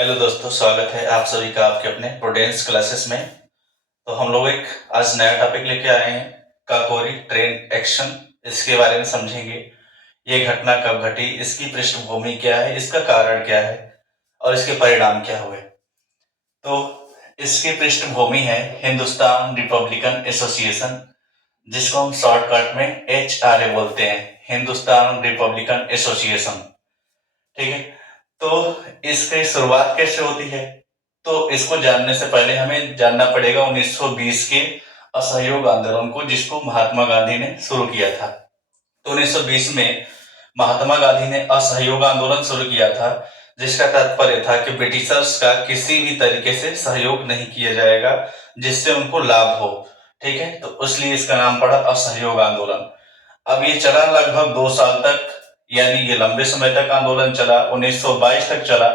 Hello दोस्तों, स्वागत है आप सभी का आपके अपने प्रूडेंस क्लासेस में। तो हम लोग एक आज नया टॉपिक लेके आए हैं, काकोरी ट्रेन एक्शन। इसके बारे में समझेंगे। ये घटना कब घटी, इसकी पृष्ठभूमि क्या है, इसका कारण क्या है और इसके परिणाम क्या हुए। तो इसकी पृष्ठभूमि है हिंदुस्तान रिपब्लिकन एसोसिएशन, जिसको हम शॉर्टकट में HRA बोलते हैं, हिंदुस्तान रिपब्लिकन एसोसिएशन। ठीक है। तो इसकी शुरुआत कैसे होती है, तो इसको जानने से पहले हमें जानना पड़ेगा 1920 के असहयोग आंदोलन को, जिसको महात्मा गांधी ने शुरू किया था। तो 1920 में महात्मा गांधी ने असहयोग आंदोलन शुरू किया था, जिसका तात्पर्य था कि ब्रिटिशर्स का किसी भी तरीके से सहयोग नहीं किया जाएगा जिससे उनको लाभ हो। ठीक है, तो इसलिए इसका नाम पड़ा असहयोग आंदोलन। अब ये चला लगभग 2 साल तक, यानी ये लंबे समय तक आंदोलन चला, 1922 तक चला।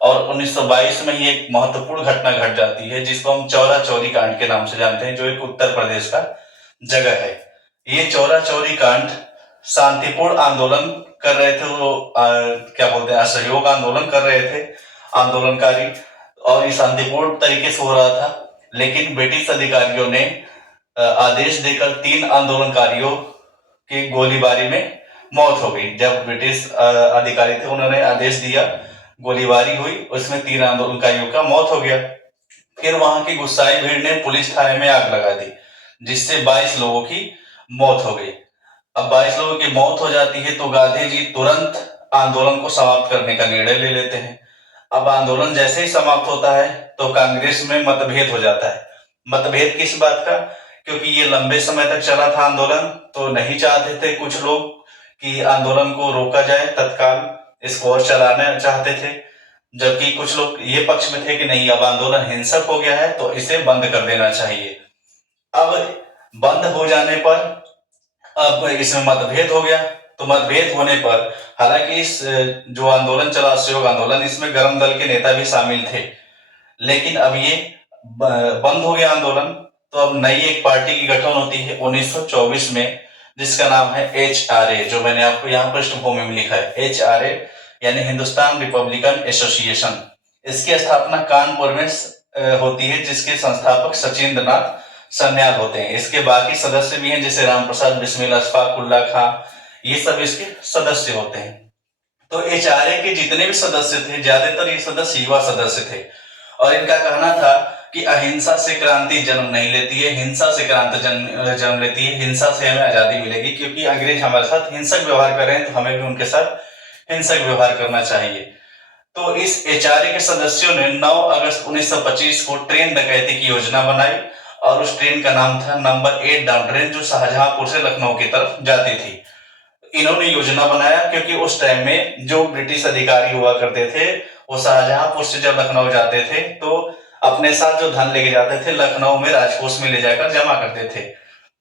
और 1922 में ही एक महत्वपूर्ण घटना घट जाती है, जिसको हम चौरा चौरी कांड के नाम से जानते हैं, जो एक उत्तर प्रदेश का जगह है। ये चौरा चौरी कांड शांतिपूर्ण आंदोलन कर रहे थे, वो क्या बोलते हैं, असहयोग आंदोलन कर रहे थे आंदोलनकारी, और ये शांतिपूर्ण तरीके से हो रहा था। लेकिन ब्रिटिश अधिकारियों ने आदेश देकर 3 आंदोलनकारियों की गोलीबारी में मौत हो गई। जब ब्रिटिश अधिकारी थे, उन्होंने आदेश दिया, गोलीबारी हुई, उसमें 3 आंदोलनकारियों का मौत हो गया। फिर वहां की गुस्साई भीड़ ने पुलिस थाने में आग लगा दी, जिससे 22 लोगों की मौत हो गई। अब 22 लोगों की मौत हो जाती है तो गांधी जी तुरंत आंदोलन को समाप्त करने का निर्णय ले लेते हैं। अब आंदोलन जैसे ही समाप्त होता है तो कांग्रेस में मतभेद हो जाता है। मतभेद किस बात का? क्योंकि ये लंबे समय तक चला था आंदोलन, तो नहीं चाहते थे कुछ लोग कि आंदोलन को रोका जाए, तत्काल इसको और चलाना चाहते थे। जबकि कुछ लोग ये पक्ष में थे कि नहीं, अब आंदोलन हिंसक हो गया है तो इसे बंद कर देना चाहिए। अब बंद हो जाने पर अब इसमें मतभेद हो गया। तो मतभेद होने पर, हालांकि इस जो आंदोलन चला, असहयोग आंदोलन, इसमें गर्म दल के नेता भी शामिल थे, लेकिन अब ये बंद हो गया आंदोलन। तो अब नई एक पार्टी की गठन होती है 1924 में, जिसका नाम है HRA, जो मैंने आपको यहाँ पृष्ठभूमि में लिखा है, HRA यानी हिंदुस्तान रिपब्लिकन एसोसिएशन। इसकी स्थापना कानपुर में होती है, जिसके संस्थापक सचिंद्र नाथ सन्याल होते हैं। इसके बाकी सदस्य भी हैं, जैसे राम प्रसाद बिस्मिल, अशफाक उल्ला खां, ये सब इसके सदस्य होते हैं। तो HRA के जितने भी सदस्य थे, ज्यादातर ये सदस्य युवा सदस्य थे, और इनका कहना था कि अहिंसा से क्रांति जन्म नहीं लेती है, हिंसा से क्रांति जन्म लेती है। हिंसा से हमें आजादी मिलेगी, क्योंकि अंग्रेज हमारे साथ हिंसक व्यवहार कर रहे हैं, तो हमें भी उनके साथ हिंसक व्यवहार करना चाहिए। तो इस HRA के सदस्यों ने 9 अगस्त 1925 को ट्रेन डकैती की योजना बनाई, और उस ट्रेन का नाम था नंबर 8 डाउन ट्रेन, जो शाहजहांपुर से लखनऊ की तरफ जाती थी। इन्होंने योजना बनाया क्योंकि उस टाइम में जो ब्रिटिश अधिकारी हुआ करते थे, वो शाहजहांपुर से जब लखनऊ जाते थे तो अपने साथ जो धन लेके जाते थे, लखनऊ में राजकोष में ले जाकर जमा करते थे।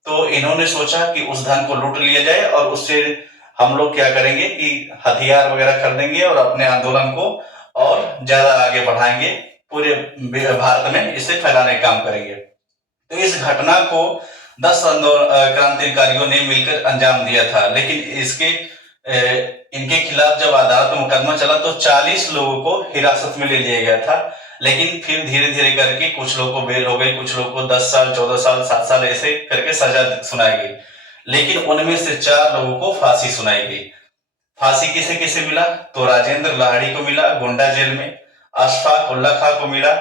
तो इन्होंने सोचा कि उस धन को लूट लिया जाए, और उससे हम लोग क्या करेंगे कि हथियार वगैरह खरीदेंगे और अपने आंदोलन को और ज्यादा आगे बढ़ाएंगे, पूरे भारत में इसे फैलाने का काम करेंगे। तो इस घटना को 10 क्रांतिकारियों ने मिलकर अंजाम दिया था, लेकिन इनके खिलाफ जब अदालत में मुकदमा चला तो 40 लोगों को हिरासत में ले लिया गया था। लेकिन फिर धीरे धीरे करके कुछ लोगों को बेल हो गई, कुछ लोगों को 10 साल, 14 साल, 7 साल ऐसे करके सजा सुनाई गई। लेकिन उनमें से 4 लोगों को फांसी सुनाई गई। फांसी किसे किसे मिला? तो राजेंद्र लाहिड़ी को मिला गोंडा जेल में, अशफाक उल्ला खां को मिला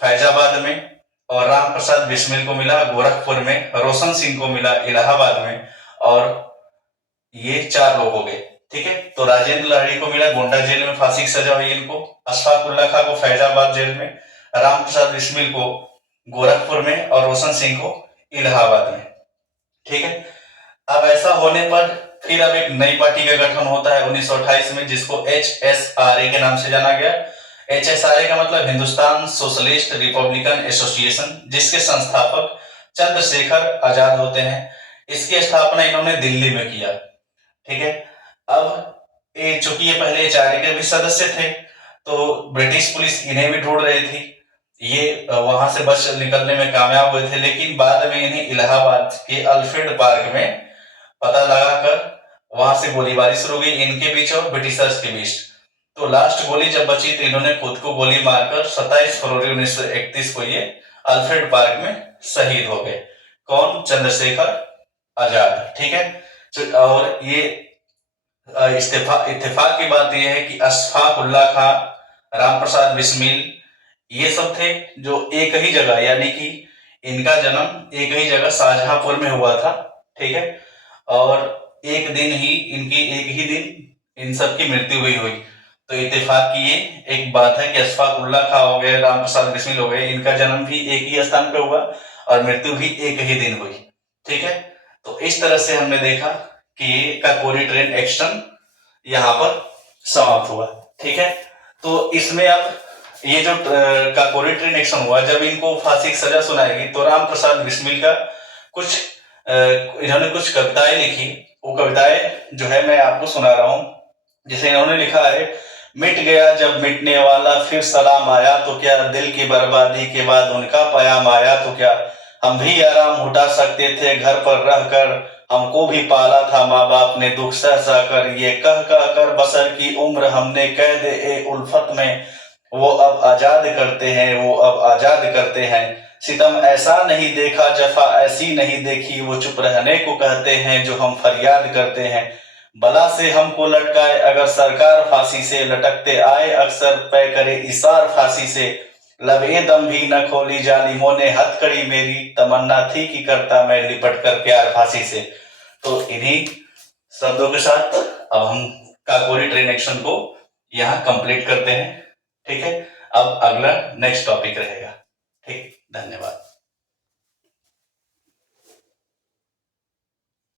फैजाबाद में, और राम प्रसाद बिस्मिल को मिला गोरखपुर में, रोशन सिंह को मिला इलाहाबाद में, और ये 4 लोग हो गए। ठीक है, तो राजेंद्र लाहिड़ी को मिला गोंडा जेल में, फांसी की सजा हुई इनको, अशफाक उल्ला खां को फैजाबाद जेल में, राम प्रसाद बिस्मिल को गोरखपुर में, और रोशन सिंह को इलाहाबाद में। ठीक है, अब ऐसा होने पर फिर अब एक नई पार्टी का गठन होता है 1928 में, जिसको HSRA के नाम से जाना गया। HSRA का मतलब हिंदुस्तान सोशलिस्ट रिपब्लिकन एसोसिएशन, जिसके संस्थापक चंद्रशेखर आजाद होते हैं। इसकी स्थापना इन्होंने दिल्ली में किया। ठीक है, अब चूंकि ये पहले HRA के भी सदस्य थे, तो ब्रिटिश पुलिस इन्हें भी ढूंढ रही थी। ये वहां से बच निकलने में कामयाब हुए थे, लेकिन बाद में इन्हें इलाहाबाद के अल्फ्रेड पार्क में पता लगाकर वहां से गोलीबारी शुरू हुई, इनके बीच और ब्रिटिशर्स के बीच। तो लास्ट गोली जब बची तो इन्होंने खुद को गोली मारकर 27 फरवरी 1931 को ये अल्फ्रेड पार्क में शहीद हो गए। कौन? चंद्रशेखर आजाद। ठीक है। और ये इत्तेफाक की बात यह है कि अशफाक उल्लाह खां, राम प्रसाद बिस्मिल, ये सब थे जो एक ही जगह, यानी कि इनका जन्म एक ही जगह शाहजहांपुर में हुआ था। ठीक है। और एक दिन ही इनकी, एक ही दिन इन सब की मृत्यु हुई। तो इत्तेफाक की ये एक बात है कि अशफाक उल्लाह खां हो गए, राम प्रसाद बिस्मिल हो गए, इनका जन्म भी एक ही स्थान पे हुआ और मृत्यु भी एक ही दिन हुई। ठीक है। तो इस तरह से हमने देखा कि ये काकोरी ट्रेन एक्शन यहाँ पर समाप्त हुआ। ठीक है। तो इसमें अब ये जो काकोरी ट्रेन एक्शन हुआ, जब इनको फांसी की सजा सुनाएगी तो राम प्रसाद बिस्मिल का कुछ इन्होंने कुछ कविताएं लिखी। वो कविताएं जो है मैं आपको सुना रहा हूं। जिसे इन्होंने लिखा है, मिट गया जब मिटने वाला फिर सलाम आया तो क्या, दिल की बर्बादी के बाद उनका पयाम आया तो क्या, हम भी आराम उठा सकते थे घर पर रहकर, हमको भी पाला था माँ बाप ने दुख सह सह कर, ये कह कह कर बसर की उम्र हमने कैद ए उल्फत में, वो अब आजाद करते हैं, वो अब आजाद करते हैं, सितम ऐसा नहीं देखा, जफा ऐसी नहीं देखी, वो चुप रहने को कहते हैं जो हम फरियाद करते हैं, बला से हमको लटकाए अगर सरकार फांसी से, लटकते आए अक्सर पे करे इसार फांसी से, लबे दम भी न खोली जालिमों ने हथकड़ी मेरी, तमन्ना थी कि करता मैं लिपट कर प्यार फांसी से। तो इन्हीं शब्दों के साथ अब हम काकोरी ट्रेन एक्शन को यहाँ कंप्लीट करते हैं। ठीक है। अब अगला नेक्स्ट टॉपिक रहेगा। ठीक, धन्यवाद।